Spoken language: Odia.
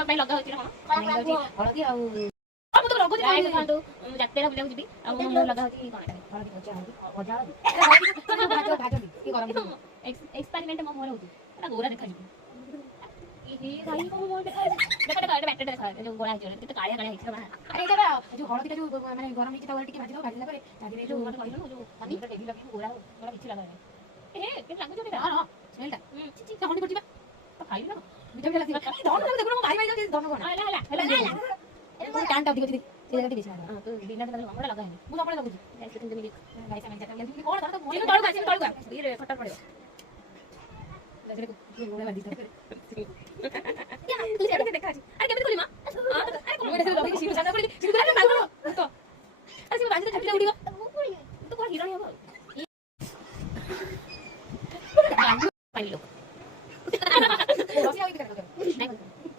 ପାଇଁ ଲଗା ହଉଛି ନା କଣ ହଳଦୀ ଆଉ ମୁଁ ତ ଲଗଉଛି ଖାଆନ୍ତୁ ଯାତ୍ରା ବୁଲିବାକୁ ଯିବି ଆଉ ମୁଁ ଲଗା ହଉଛି କଣ ହଳଦୀ ଭଜା ହଳଦୀ ଭାଜନ୍ତି କି ଗରମ ଏକ୍ସପେରିମେଣ୍ଟ ମୋ ମୁହଁରେ ହଉଛି ଏଟା ଗୋରା ଦେଖାଯିବ କାହିଁ ମୋ ମୁହଁ ଦେଖାଯାଉଛି ଦେଖା ଦେଖା ଏଟା ବ୍ୟାଟେଟ ଦେଖା ଯୋଉ ଗୋରା ହେଇଛି କେତେ କାଳିଆ କାଳିଆ ହେଇଛି ନା ଆରେ ଏଇଟା ଯୋଉ ହଳଦୀଟା ଯୋଉ ମାନେ ଗରମ ହେଇଛି ତାକୁ ଟିକେ ଭାଜିଲା ପରେ ତା ଦେହରେ ଯୋଉ ମତେ କହିଲୁ ଯୋଉ ହଳଦୀଟା ଟେବି ଲଗେଇକି ଗୋରା ଗୋରା କିଛି ଲଗାଏ କେତେ ଲାଗୁଛି ଏଟା ହଁ ସ୍ମେଲଟା ଛି ତା ହଣ୍ଡି ପଡିଯିବା ଖାଇଲି ନା ମିଠା ମିଠା ଲାଗିବ ଧନ ଦେଖୁନ ମୁଁ ମାରି ଯାଉଛି ଧନ କଣ ହେଲା ହେଲା ହେଲା ତୁ ଟାଣଟା ଅଧିକ ଅଛି ସେ ଜାଗା ଟିକେ ହଁ ତୁ ବିନା ତ ମଙ୍ଗଳ ଲଗା ହେନି ମୁଁ ସବୁବେଳେ ଲାଗୁଛି ଗାଇସ୍ କିନ୍ତୁ ମିଲି ଗାଇସ ଆମେ ଯାତ୍ରା ବୁଲି କଣ ଧର ତ ଚିନୁ ତଳକୁ ଆସିବି ତଳକୁ ଇଏ ଫଟୋ ପଡିବ ମୁହଁରେ ଭାଜି